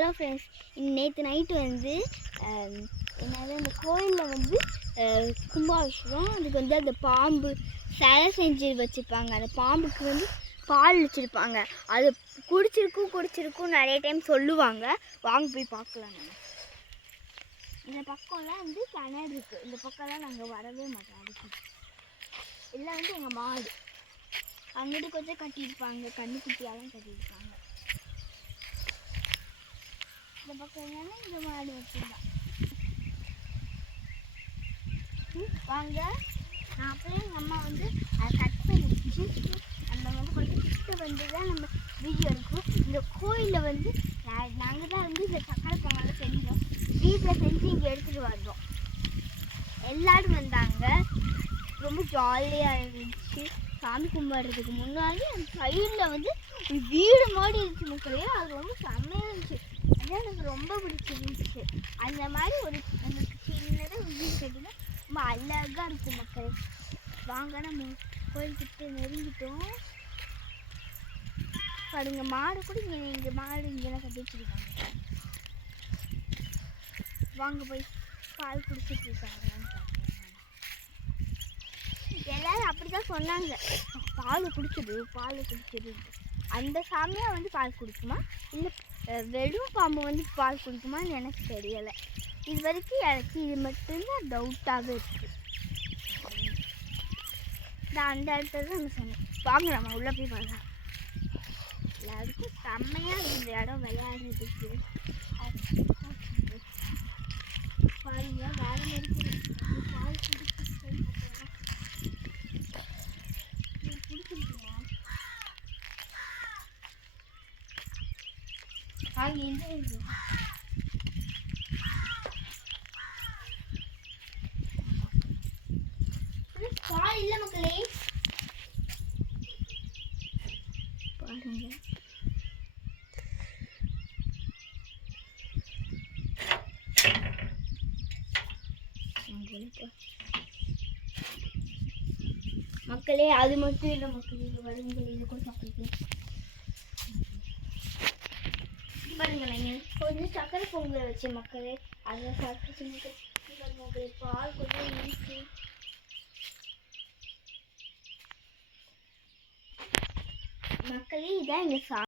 Hello friends, நேற்று night வந்து என்னது அந்த கோயிலில் வந்து கும்பாபிஷேகம். அதுக்கு வந்து அந்த பாம்பு சிலை செஞ்சு வச்சுருப்பாங்க. அந்த பாம்புக்கு வந்து பால் வச்சுருப்பாங்க. அது குடிச்சிருக்கும் நிறைய டைம் சொல்லுவாங்க. வாங்க போய் பார்க்கலாம். நம்ம இந்த பக்கம்லாம் வந்து கிணறு இருக்குது. இந்த பக்கம்லாம் நாங்கள் வரவே மாட்டோம். அதுக்கு எல்லாம் வந்து எங்கள் மாடு அங்கிட்டு கொஞ்சம் கட்டியிருப்பாங்க. கண்ணுக்குட்டியாலாம் கட்டியிருப்பாங்க. இந்த பக்கம் என்னன்னா இந்த மாடு வச்சுருந்தான். வாங்க, நான் அப்படியே எங்கள் அம்மா வந்து அதை கட் பண்ணிடுச்சு. நம்ம வந்து கொஞ்சம் கிட்ட வந்து தான் நம்ம வீடியோ எடுக்கும். இந்த கோயிலில் வந்து நாங்கள் தான் வந்து இந்த சக்கரை பொங்கலை செஞ்சோம். வீட்டில் செஞ்சு இங்கே எடுத்துகிட்டு வந்தோம். எல்லோரும் வந்தாங்க. ரொம்ப ஜாலியாக இருந்துச்சு. சாமி கும்பிட்றதுக்கு முன்னாடி அந்த சைடில் வந்து ஒரு வீடு மாதிரி இருந்துச்சு மக்களே. அது ரொம்ப செம்மையாக இருந்துச்சு. அதான் எனக்கு ரொம்ப பிடிச்சிருந்துச்சு. அந்த மாதிரி ஒரு எனக்கு சின்னதாக ஒரு வீடு கட்டினா ரொம்ப அழகாக இருக்கும் மக்கள். வாங்க, நம்ம கோயில்கிட்ட நெருங்கிட்டோம். பாருங்க, மாடு கூட இங்கே மாடு இங்கெல்லாம் கட்டி வச்சுருக்காங்க. வாங்க போய் பால் குடிச்சிட்டு இருக்காங்க. எல்லாரும் அப்படிதான் சொன்னாங்க, பால் குடிச்சிடு. அந்த சாமியாக வந்து பால் குடிக்குமா இல்லை வெறும் பாம்பு வந்து பால் குடிக்குமான்னு எனக்கு தெரியலை. இது வரைக்கும் எனக்கு இது மட்டும்தான் டவுட்டாகவே இருக்குது. அந்த இடத்துல தான் நம்ம சொன்னோம். வாங்க, நம்ம உள்ளே போய் பார்க்கலாம். எல்லாருக்கும் செம்மையாக இந்த இடம் விளையாடுறதுக்கு. பாருங்க, வேறு இருக்குது. பால் குடிச்சிருக்கேன். பிடிச்சிருக்குமா? அங்கே இந்த பால் இல்லை மக்களே. பாருங்க, மக்களே அது மட்டும் இல்லை மக்களே. வருங்களே, இதை கூட சாப்பிடுங்க. பாருங்க, நீங்கள் கொஞ்சம் சக்கரை பொங்கல் வச்சு மக்களே அதை சாப்பிட்டு மக்களே. பால் கொஞ்சம் இனிச்சு மக்களே. இதான் எங்கள்